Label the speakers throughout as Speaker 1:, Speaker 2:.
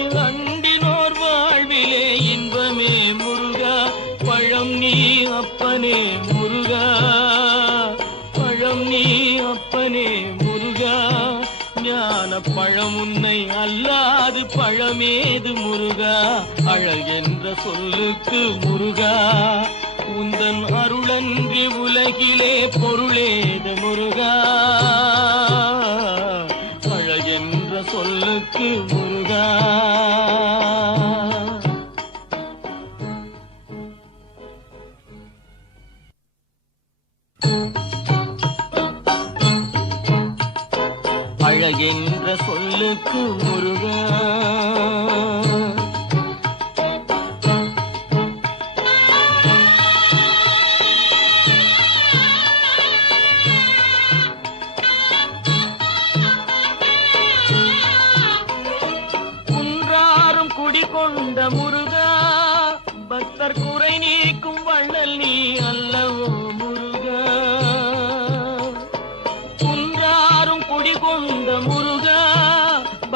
Speaker 1: அண்டினோர் வாழ்விலே இன்பமே முருகா. பழம் நீ அப்பனே முருகா. பழம் நீ அப்பனே முருகா. ஞான பழம் உன்னை அல்லாது பழமேது முருகா. அழகென்ற சொல்லுக்கு முருகா. உந்தன் அருளன்றி உலகிலே பொருள் அழகென்ற சொல்லுக்கு முருகா. குன்றாரும் குடிகொண்ட முருகா பக்தர் குறை நீக்கும் வள்ளல் நீ அல்லவோ?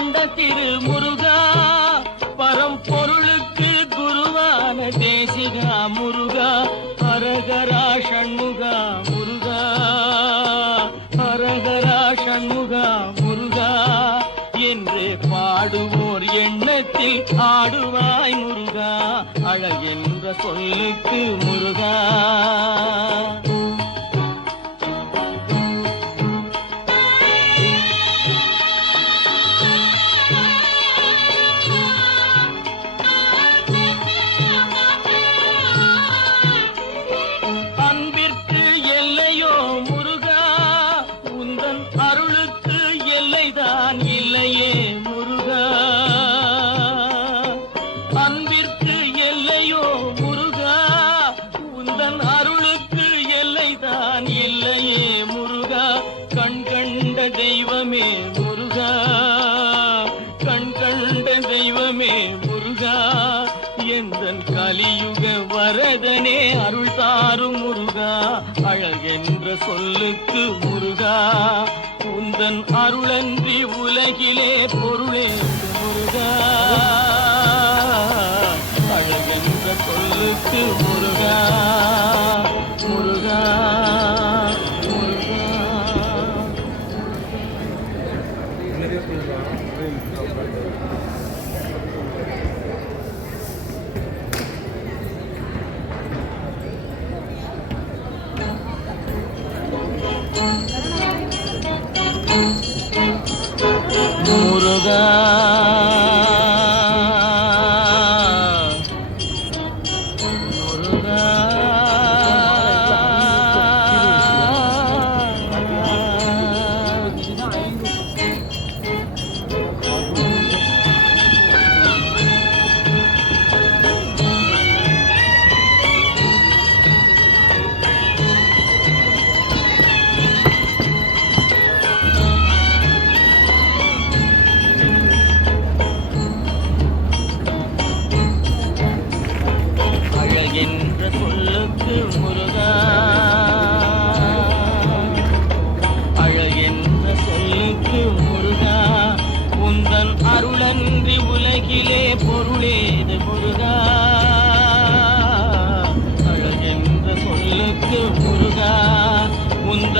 Speaker 1: பொருள் கண்ட திரு முருகா பரம்பொருளுக்கு குருவான தேசிகா முருகா ஹரஹரா ஷண்முகா முருகா ஹரஹரா ஷண்முகா முருகா. என்று பாடுவோர் எண்ணத்தில் ஆடுவாய் முருகா அழகென்ற சொல்லுக்கு முருகா. உந்தன் அருளன்றி உலகிலே பொருளே முருகா. அழகென்ற சொல்லுக்கு முருகா.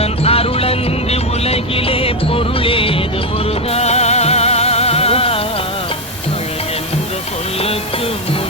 Speaker 1: உந்தன் அருளன்றி உலகிலே பொருளேது முருகா. அழகென்ற சொல்லுக்கு முருகா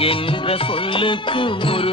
Speaker 1: என்ற சொல்லுக்கு ஒரு